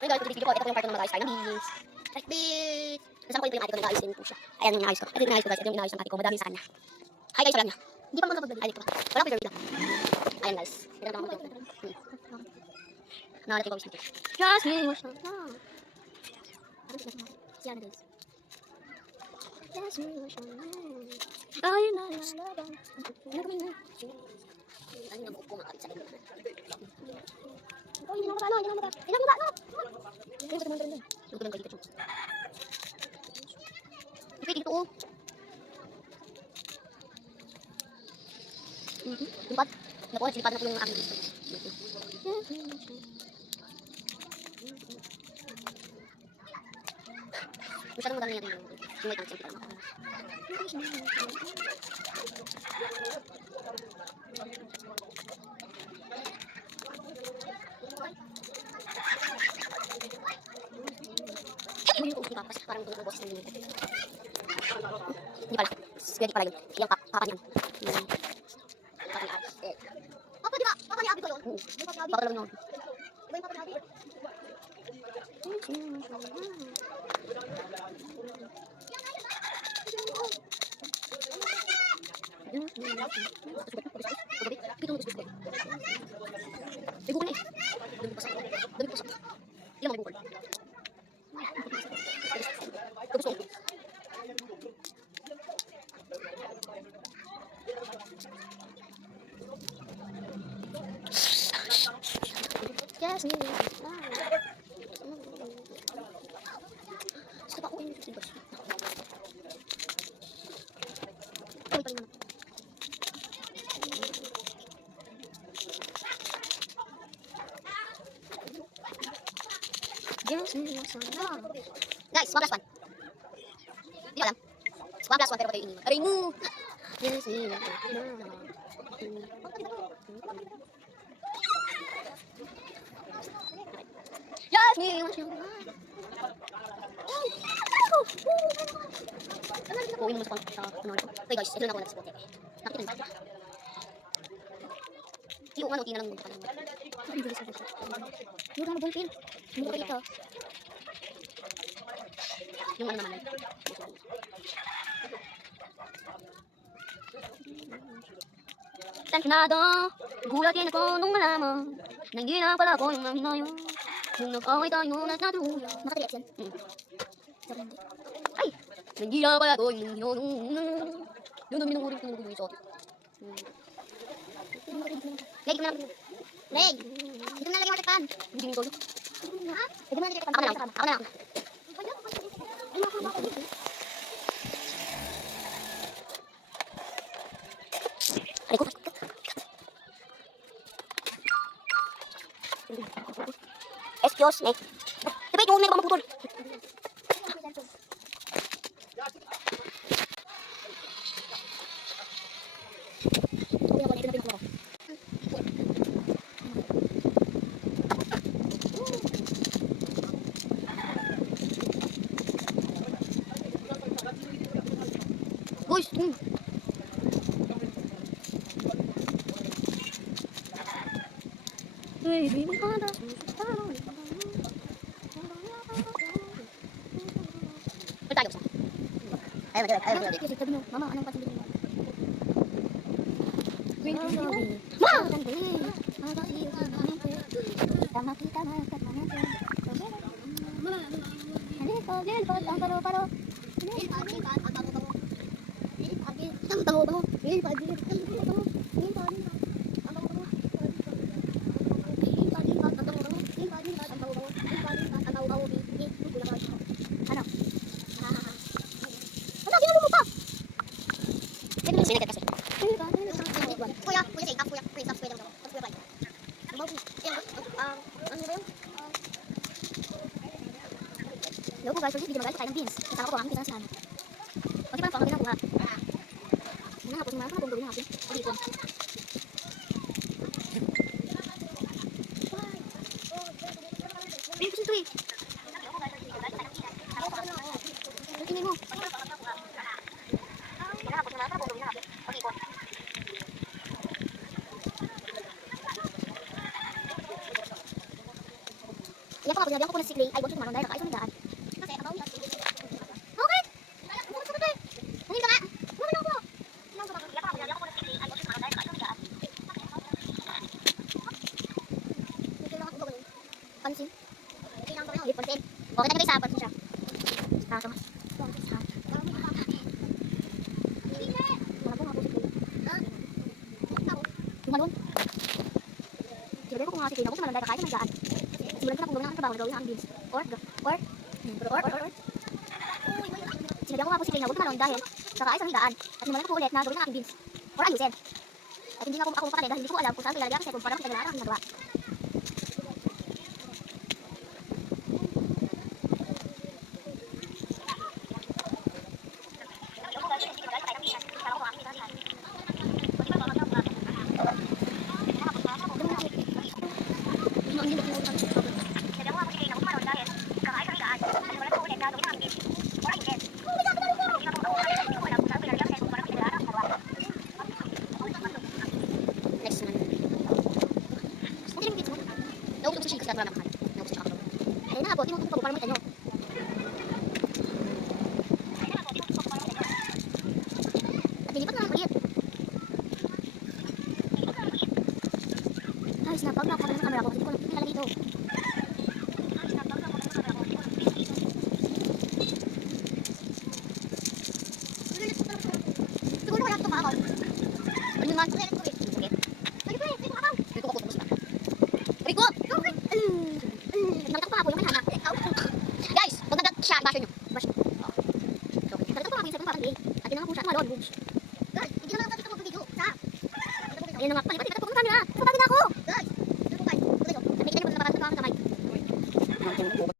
Ayun guys, video ko. Ito po yung part ng mag-ayos tayo ng beans. Right, beans! Kasama ko rin po yung ate ko, nag-ayos din po siya. Ayan yung inaayos ko. Ito yung inaayos ko guys. Ito yung inaayos ng ate ko. Madami sa kanya. Hi guys, wala niya. Hindi pa magkakagbali. Ay, dito pa. Wala preserve lang. Ayan guys. Ito lang ako. Nakalat ko guys nito. Just me, what's up now? Siya na guys. Just me, what's up now? Ayun na, lalabang. Ano kami na? Ano na buko ko makakit sa inyo. Oh, hindi na makakano, hindi na makakano. Hindi na makakano. Ayun, sa tumunod rin doon. Nagkulang kayo dito. Okay, dito oh. Lipad. Naku, naglipad na po yung aking gusto. Masyadong madami natin yung may tangsi kita naman. Hindi ko usipa kasi parang tulog ng boses ng limit. Hindi pala. Pwede pala yun. Yung papa niyan. Papa ni Abby. Papa di ba? Papa ni Abby ko yun? Papa lang yun. Iba yung papa ni Abby? Bigol na eh. Dami pasak. Dami pasak. Ilang mga bukol. Tapos ko. Yes, me. Sa pa ko yung sibos. Ay, pa rin naman. Yes, me. Guys, 1 plus 1. Hindi alam. 1 plus 1 pero kayo iniwan. Aray mo! Yes, me. Yes, me. Uwi naman sa ano. Okay guys, ito na ako nag-spot eh. Nakita niyo ba? Iyo nga, tina lang muna pa lang. Hindi ko sa bukit. Yung mga ballpen. Hindi ko ito. Yung ano naman. Tansyonado, gulatin ako nung malaman na hindi na pala ko yung namin na yun. Nung nag-away tayo at natulog. Nakatiyak yan. Ay! Hindi na pala ko yung ginunong. Yun ang minungurin ko ng gusto. Leg, ito na lang. Leg! Ito na lang yung matakpan. Hindi mo gusto. Ha? Ito na lang yung matakpan. Ako na lang. Aray ko. Excuse me. Diba ito, meron ka maputol. Guys, baby, tayo sa. Ay, mama, anong patin mo? Green tea. Ma! Tama kita na paro. Kuya, say half, kuya, please, half, kuya lang daw. Half, kuya, bye. Ano ba yun? Hello po guys, for this video mag-ayos tayo ng beans. Kasama ko ang aking isang sila. Kasi parang pang ginagawa. Hinahapos yung mga kapong gawin natin. Pag-ipon. Ayun, kasi ito eh. Tingin mo. Hinahapos yung mga kapong gawin natin. Pag-ipon. Yan po nga po, sinabi ako po ng signal. Clay ay huwag siya tumalon dahil nakaayos ang daan. Kasi ang bawang niya. Okay! Bukod sa kapatid! Nangin ka nga! Wala lang po! Ilang sa kapatid, ako na si Clay ay huwag siya tumalon dahil nakaayos ang daan. May kailangan ko ba ganun? Pansin? Kailangan ko ganun? Pansin. Okay na guys ha, pansin siya. Nakakama. Tumalon. Sinabi ko kung nga si Clay na ako tumalon dahil nakaayos ang daan. Simulan ko na kung gawin ang trabaho na gawin ang beans. Or. Sinabi ko nga po si Clay na huwag tumalon dahil nakaayos ang daan. At simulan ko po ulit na gawin ang aking beans. Or ayusin. At hindi nga po ako mapakali dahil hindi ko alam kung saan kailangan kasi kung parang kailangan ang ginagawa. Next naman. Hindi rin yung mo. Naubos ko sa shikas na naman. Naubos siya ako. Ayun na po, tinutok ko para mo itanyo. At dilipat na lang ulit. Ayos na, pag nakakabala sa camera ko, hindi ko kilala dito. Siguro kaya ito makakaw. Ano naman? Guys, wag na siya, basyo nyo. Basyo. Okay. Kalito ko nga po yung sa pang parang at yun na nga po siya, malon. Guys, hindi naman ang video. Sa. Ayun na nga,